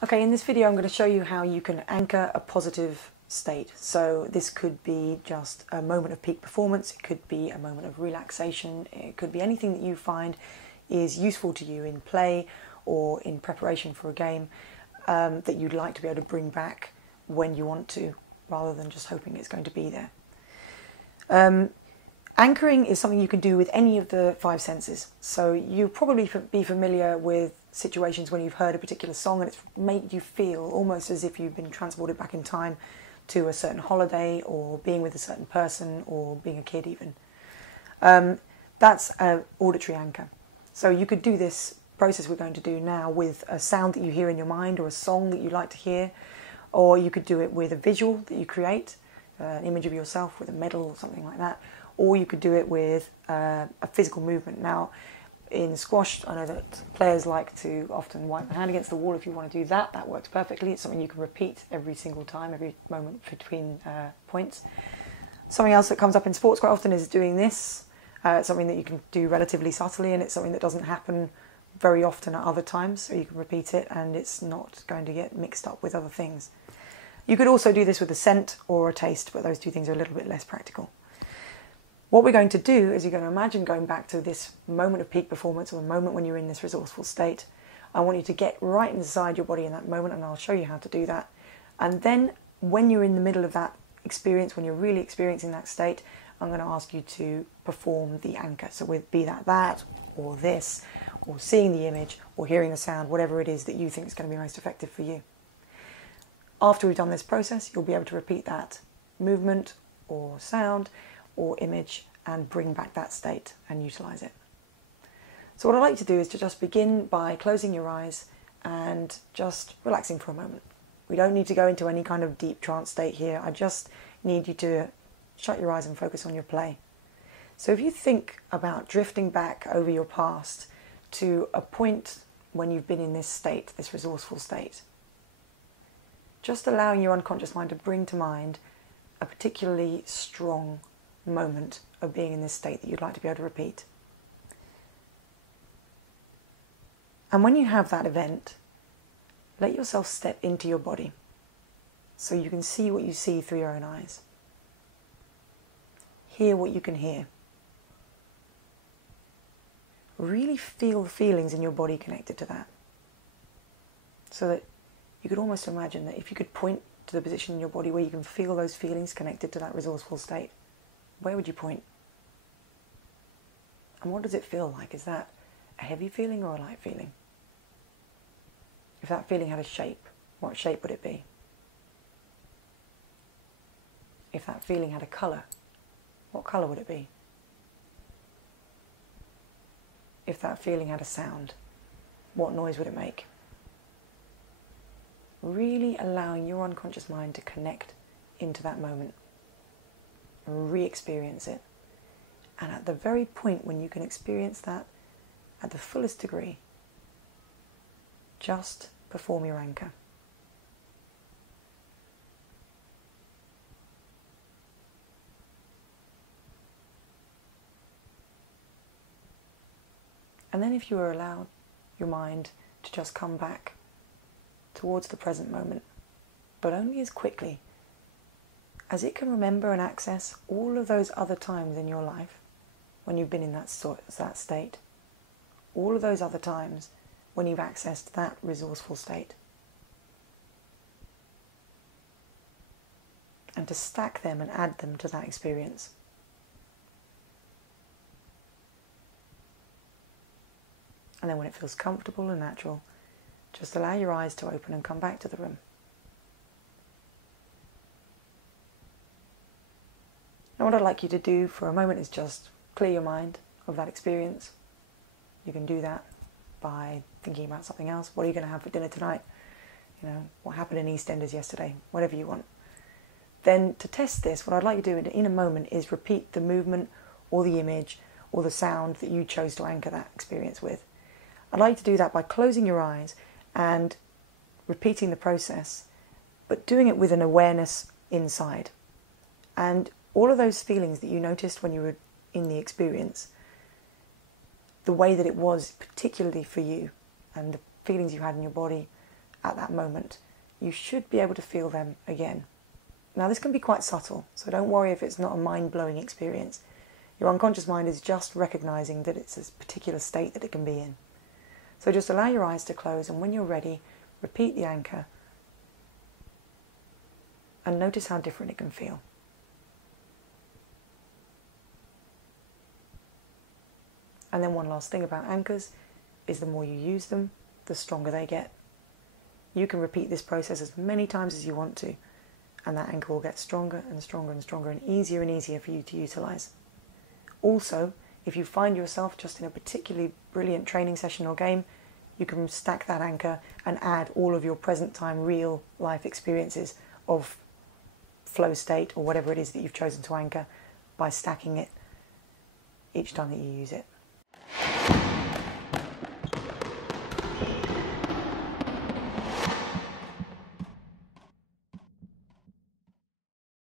Okay, in this video I'm going to show you how you can anchor a positive state. So this could be just a moment of peak performance, it could be a moment of relaxation, it could be anything that you find is useful to you in play or in preparation for a game that you'd like to be able to bring back when you want to, rather than just hoping it's going to be there. Anchoring is something you can do with any of the five senses. So you'll probably be familiar with situations when you've heard a particular song and it's made you feel almost as if you've been transported back in time to a certain holiday or being with a certain person or being a kid even. That's an auditory anchor. So you could do this process we're going to do now with a sound that you hear in your mind or a song that you like to hear, or you could do it with a visual that you create, an image of yourself with a medal or something like that, or you could do it with a physical movement. Now, in squash, I know that players like to often wipe their hand against the wall. If you want to do that, that works perfectly. It's something you can repeat every single time, every moment between points. Something else that comes up in sports quite often is doing this. It's something that you can do relatively subtly, and it's something that doesn't happen very often at other times, so you can repeat it and it's not going to get mixed up with other things. You could also do this with a scent or a taste, but those two things are a little bit less practical. What we're going to do is you're going to imagine going back to this moment of peak performance, or a moment when you're in this resourceful state. I want you to get right inside your body in that moment, and I'll show you how to do that. And then when you're in the middle of that experience, when you're really experiencing that state, I'm going to ask you to perform the anchor. So with be that, or this, or seeing the image, or hearing the sound, whatever it is that you think is going to be most effective for you. After we've done this process, you'll be able to repeat that movement or sound or image and bring back that state and utilise it. So what I'd like to do is to just begin by closing your eyes and just relaxing for a moment. We don't need to go into any kind of deep trance state here. I just need you to shut your eyes and focus on your play. So if you think about drifting back over your past to a point when you've been in this state, this resourceful state, just allowing your unconscious mind to bring to mind a particularly strong moment of being in this state that you'd like to be able to repeat. And when you have that event, let yourself step into your body so you can see what you see through your own eyes. Hear what you can hear. Really feel the feelings in your body connected to that. So that you could almost imagine that if you could point to the position in your body where you can feel those feelings connected to that resourceful state, where would you point? And what does it feel like? Is that a heavy feeling or a light feeling? If that feeling had a shape, what shape would it be? If that feeling had a colour, what colour would it be? If that feeling had a sound, what noise would it make? Really allowing your unconscious mind to connect into that moment and re-experience it. And at the very point when you can experience that at the fullest degree, just perform your anchor. And then if you are allowed your mind to just come back towards the present moment, but only as quickly as it can remember and access all of those other times in your life when you've been in that state, all of those other times when you've accessed that resourceful state, and to stack them and add them to that experience. And then when it feels comfortable and natural, just allow your eyes to open and come back to the room. Now what I'd like you to do for a moment is just clear your mind of that experience. You can do that by thinking about something else. What are you going to have for dinner tonight? You know, what happened in EastEnders yesterday? Whatever you want. Then to test this, what I'd like you to do in a moment is repeat the movement or the image or the sound that you chose to anchor that experience with. I'd like you to do that by closing your eyes and repeating the process, but doing it with an awareness inside. And all of those feelings that you noticed when you were in the experience, the way that it was particularly for you, and the feelings you had in your body at that moment, you should be able to feel them again. Now this can be quite subtle, so don't worry if it's not a mind-blowing experience. Your unconscious mind is just recognising that it's a particular state that it can be in. So just allow your eyes to close, and when you're ready, repeat the anchor and notice how different it can feel. And then one last thing about anchors is the more you use them, the stronger they get. You can repeat this process as many times as you want to, and that anchor will get stronger and stronger and stronger and easier for you to utilise. Also, if you find yourself just in a particularly brilliant training session or game, you can stack that anchor and add all of your present time real life experiences of flow state or whatever it is that you've chosen to anchor by stacking it each time that you use it.